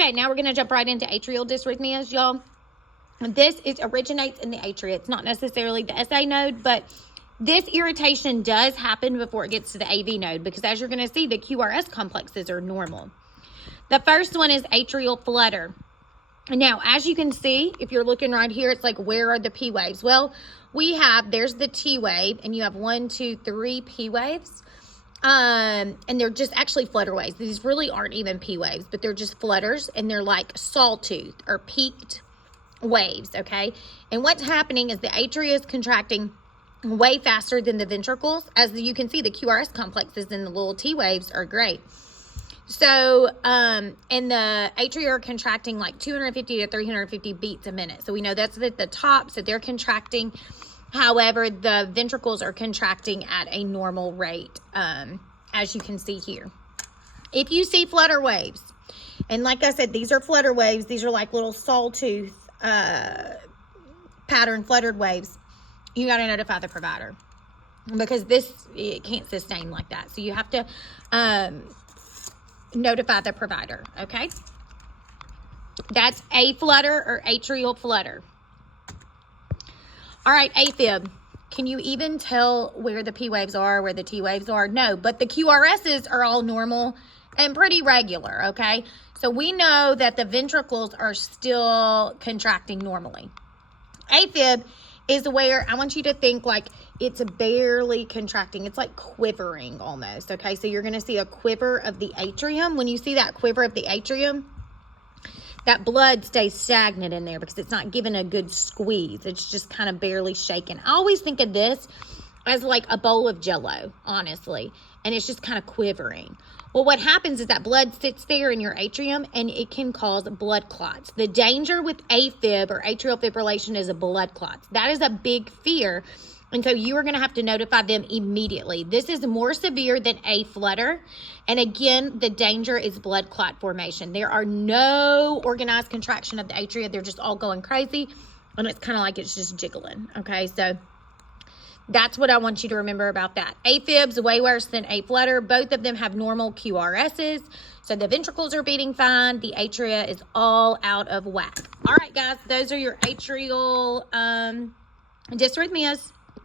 Okay, now we're going to jump right into atrial dysrhythmias, y'all. This originates in the atria. It's not necessarily the SA node, but this irritation does happen before it gets to the AV node because, as you're going to see, the QRS complexes are normal. The first one is atrial flutter. Now, as you can see, if you're looking right here, it's like, where are the P waves? Well, there's the T wave, and you have 1, 2, 3 P waves. And they're just actually flutter waves. These really aren't even P waves, but they're just flutters, and they're like sawtooth or peaked waves, okay? And what's happening is the atria is contracting way faster than the ventricles. As you can see, the QRS complexes and the little T waves are great. So, and the atria are contracting like 250 to 350 beats a minute. So we know that's at the top, so they're contracting. However, the ventricles are contracting at a normal rate, as you can see here. If you see flutter waves, and like I said, these are flutter waves. These are like little sawtooth pattern fluttered waves. You got to notify the provider because it can't sustain like that. So you have to notify the provider, okay? That's a flutter or atrial flutter. All right, AFib. Can you even tell where the P waves are, where the T waves are? No, but the QRSs are all normal and pretty regular, okay? So we know that the ventricles are still contracting normally. AFib is where I want you to think like it's barely contracting. It's like quivering almost, okay? So you're going to see a quiver of the atrium. When you see that quiver of the atrium, that blood stays stagnant in there because it's not given a good squeeze. It's just kind of barely shaking. I always think of this as like a bowl of Jell-O, honestly, and it's just kind of quivering. Well, what happens is that blood sits there in your atrium and it can cause blood clots. The danger with AFib or atrial fibrillation is a blood clots. That is a big fear. And so you are going to have to notify them immediately. This is more severe than a flutter. And again, the danger is blood clot formation. There are no organized contraction of the atria. They're just all going crazy. And it's kind of like it's just jiggling. Okay, so that's what I want you to remember about that. AFib's way worse than a flutter. Both of them have normal QRSs. So the ventricles are beating fine. The atria is all out of whack. All right, guys, those are your atrial dysrhythmias.